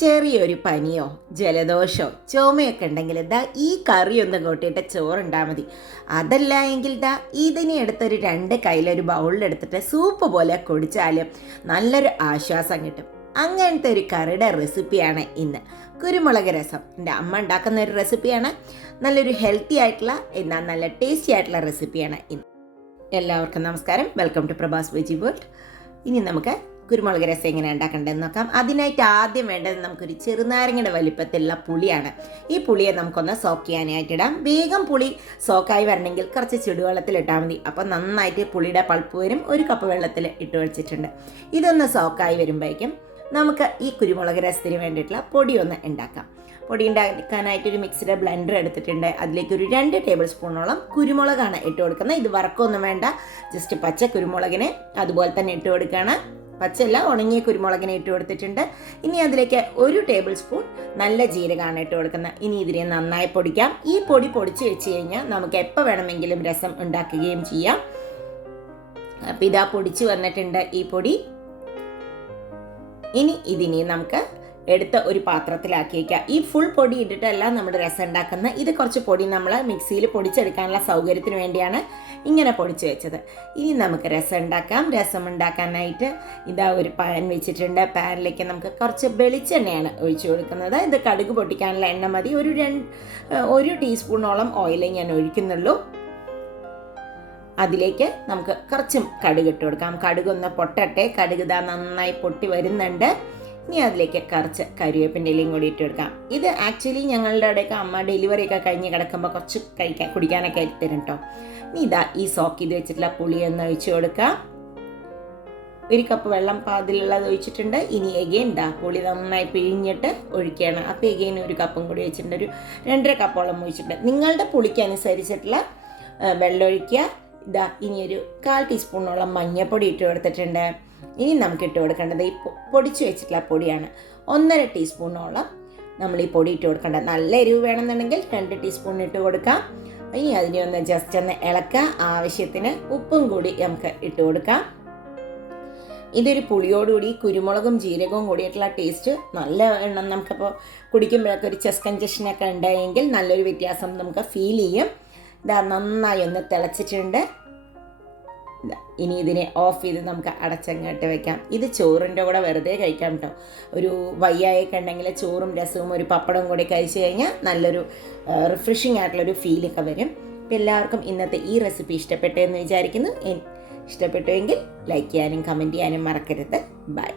ചെറിയൊരു പനിയോ ജലദോഷമോ ചുമയൊക്കെ ഉണ്ടെങ്കിൽ ഇതാ ഈ കറി ഒന്ന് കൂട്ടിയിട്ട് ചോറുണ്ടാൽ മതി. അതല്ല എങ്കിൽ ഇതാ ഇതിനെ എടുത്തൊരു 2 കയ്യിലൊരു ബൗളിലെടുത്തിട്ട് സൂപ്പ് പോലെ കുടിച്ചാലും നല്ലൊരു ആശ്വാസം കിട്ടും. അങ്ങനത്തെ ഒരു കറിയുടെ റെസിപ്പിയാണ് ഇന്ന്. കുരുമുളക് രസം എൻ്റെ അമ്മ ഉണ്ടാക്കുന്ന ഒരു റെസിപ്പിയാണ്. നല്ലൊരു ഹെൽത്തി ആയിട്ടുള്ള എന്നാൽ നല്ല ടേസ്റ്റി ആയിട്ടുള്ള റെസിപ്പിയാണ് ഇന്ന്. എല്ലാവർക്കും നമസ്കാരം. Welcome to Prabhas veggie world. ഇനി നമുക്ക് കുരുമുളക് രസം എങ്ങനെ ഉണ്ടാക്കേണ്ടതെന്ന് നോക്കാം. അതിനായിട്ട് ആദ്യം വേണ്ടത് നമുക്കൊരു ചെറുനാരങ്ങയുടെ വലിപ്പത്തിലുള്ള പുളിയാണ്. ഈ പുളിയെ നമുക്കൊന്ന് സോക്ക് ചെയ്യാനായിട്ടിടാം. വേഗം പുളി സോക്കായി വരണമെങ്കിൽ കുറച്ച് ചുടുവെള്ളത്തിലിട്ടാൽ മതി. അപ്പോൾ നന്നായിട്ട് പുളിയുടെ പൾപ്പ് വരും. 1 കപ്പ് വെള്ളത്തിൽ ഇട്ട് വെച്ചിട്ടുണ്ട്. ഇതൊന്ന് സോക്കായി വരുമ്പോഴേക്കും നമുക്ക് ഈ കുരുമുളക് രസത്തിന് വേണ്ടിയിട്ടുള്ള പൊടി ഒന്ന് ഉണ്ടാക്കാം. പൊടി ഉണ്ടാക്കാനായിട്ടൊരു മിക്സിയുടെ ബ്ലെൻഡർ എടുത്തിട്ടുണ്ട്. അതിലേക്ക് ഒരു 2 ടേബിൾ സ്പൂണോളം കുരുമുളകാണ് ഇട്ട് കൊടുക്കുന്നത്. ഇത് വറക്കൊന്നും വേണ്ട, ജസ്റ്റ് പച്ച കുരുമുളകിനെ അതുപോലെ തന്നെ ഇട്ട് കൊടുക്കുകയാണ്. പച്ചല്ല, ഉണങ്ങിയ കുരുമുളകിനെ ഇട്ട് കൊടുത്തിട്ടുണ്ട്. ഇനി അതിലേക്ക് 1 ടേബിൾ സ്പൂൺ നല്ല ജീരകമാണ് ഇട്ട് കൊടുക്കുന്നത്. ഇനി ഇതിനെ നന്നായി പൊടിക്കാം. ഈ പൊടി പൊടിച്ച് വെച്ച് കഴിഞ്ഞാൽ നമുക്ക് എപ്പോൾ വേണമെങ്കിലും രസം ഉണ്ടാക്കുകയും ചെയ്യാം. അപ്പം ഇതാ പൊടിച്ച് വന്നിട്ടുണ്ട് ഈ പൊടി. ഇനി ഇതിനെ നമുക്ക് എടുത്ത് ഒരു പാത്രത്തിലാക്കി വയ്ക്കുക. ഈ ഫുൾ പൊടി ഇട്ടിട്ടല്ല നമ്മൾ രസം ഉണ്ടാക്കുന്നത്. ഇത് കുറച്ച് പൊടി നമ്മൾ മിക്സിയിൽ പൊടിച്ചെടുക്കാനുള്ള സൗകര്യത്തിന് വേണ്ടിയാണ് ഇങ്ങനെ പൊടിച്ച് വെച്ചത്. ഇനി നമുക്ക് രസം ഉണ്ടാക്കാം. രസം ഉണ്ടാക്കാനായിട്ട് ഇതാ ഒരു പാൻ വെച്ചിട്ടുണ്ട്. പാനിലേക്ക് നമുക്ക് കുറച്ച് വെളിച്ചെണ്ണയാണ് ഒഴിച്ചു കൊടുക്കുന്നത്. ഇത് കടുക് പൊട്ടിക്കാനുള്ള എണ്ണ മതി. ഒരു ടീസ്പൂണോളം ഓയിലേ ഞാൻ ഒഴിക്കുന്നുള്ളൂ. അതിലേക്ക് നമുക്ക് കുറച്ചും കടുക് ഇട്ട് കൊടുക്കാം. കടുകൊന്ന് പൊട്ടട്ടെ. കടുക് ഇതാ നന്നായി പൊട്ടി വരുന്നുണ്ട്. ഇനി അതിലേക്ക് കുറച്ച് കരിവേപ്പിൻ്റെ ഇലയും കൂടി ഇട്ട് കൊടുക്കാം. ഇത് ആക്ച്വലി ഞങ്ങളുടെ അവിടെയൊക്കെ അമ്മ ഡെലിവറി ഒക്കെ കഴിഞ്ഞ് കിടക്കുമ്പോൾ കുറച്ച് കുടിക്കാനൊക്കെ തരും കേട്ടോ. ഇനി ഇതാ ഈ സോക്ക് ചെയ്ത് വെച്ചിട്ടുള്ള പുളിയൊന്ന് ഒഴിച്ച് കൊടുക്കാം. 1 കപ്പ് വെള്ളം പാതിലുള്ളത് ഒഴിച്ചിട്ടുണ്ട്. ഇനി എഗെയിൻ ഇതാ പുളി നന്നായി പിഴിഞ്ഞിട്ട് ഒഴിക്കുകയാണ്. അപ്പോൾ എഗെയിൻ 1 കപ്പും കൂടി വെച്ചിട്ടുണ്ട്. ഒരു 2.5 കപ്പോളം ഒഴിച്ചിട്ടുണ്ട്. നിങ്ങളുടെ പുളിക്ക് അനുസരിച്ചിട്ടുള്ള വെള്ളം ഒഴിക്കുക. ഇതാ ഇനിയൊരു 1/4 ടീസ്പൂണോളം മഞ്ഞൾപ്പൊടി ഇട്ട് കൊടുത്തിട്ടുണ്ട്. ഇനി നമുക്ക് ഇട്ട് കൊടുക്കേണ്ടത് ഈ പൊടിച്ച് വെച്ചിട്ടുള്ള പൊടിയാണ്. 1.5 ടീസ്പൂണോളം നമ്മൾ ഈ പൊടി ഇട്ട് കൊടുക്കേണ്ടത്. നല്ല എരിവ് വേണമെന്നുണ്ടെങ്കിൽ 2 ടീസ്പൂൺ ഇട്ട് കൊടുക്കാം. ഇനി അതിനെ ഒന്ന് ജസ്റ്റ് ഒന്ന് ഇളക്കുക. ആവശ്യത്തിന് ഉപ്പും കൂടി നമുക്ക് ഇട്ട് കൊടുക്കാം. ഇതൊരു പുളിയോടുകൂടി കുരുമുളകും ജീരകവും കൂടിയിട്ടുള്ള ടേസ്റ്റ് നല്ല എണ്ണം നമുക്കിപ്പോൾ കുടിക്കുമ്പോഴൊക്കെ ഒരു ചെസ്റ്റ് കഞ്ചഷനൊക്കെ ഉണ്ടായെങ്കിൽ നല്ലൊരു വ്യത്യാസം നമുക്ക് ഫീൽ ചെയ്യും. ഇതാ നന്നായി ഒന്ന് തിളച്ചിട്ടുണ്ട്. ഇനി ഇതിനെ ഓഫ് ചെയ്ത് നമുക്ക് അടച്ചങ്ങോട്ട് വെക്കാം. ഇത് ചോറിൻ്റെ കൂടെ വെറുതെ കഴിക്കാം കേട്ടോ. ഒരു വയ്യായൊക്കെ ഉണ്ടെങ്കിൽ ചോറും രസവും ഒരു പപ്പടവും കൂടി കഴിച്ചു കഴിഞ്ഞാൽ നല്ലൊരു റിഫ്രഷിംഗ് ആയിട്ടുള്ളൊരു ഫീലൊക്കെ വരും. അപ്പോൾ എല്ലാവർക്കും ഇന്നത്തെ ഈ റെസിപ്പി ഇഷ്ടപ്പെട്ടു എന്ന് വിചാരിക്കുന്നു. ഇഷ്ടപ്പെട്ടുവെങ്കിൽ ലൈക്ക് ചെയ്യാനും കമൻറ്റ് ചെയ്യാനും മറക്കരുത്. ബൈ.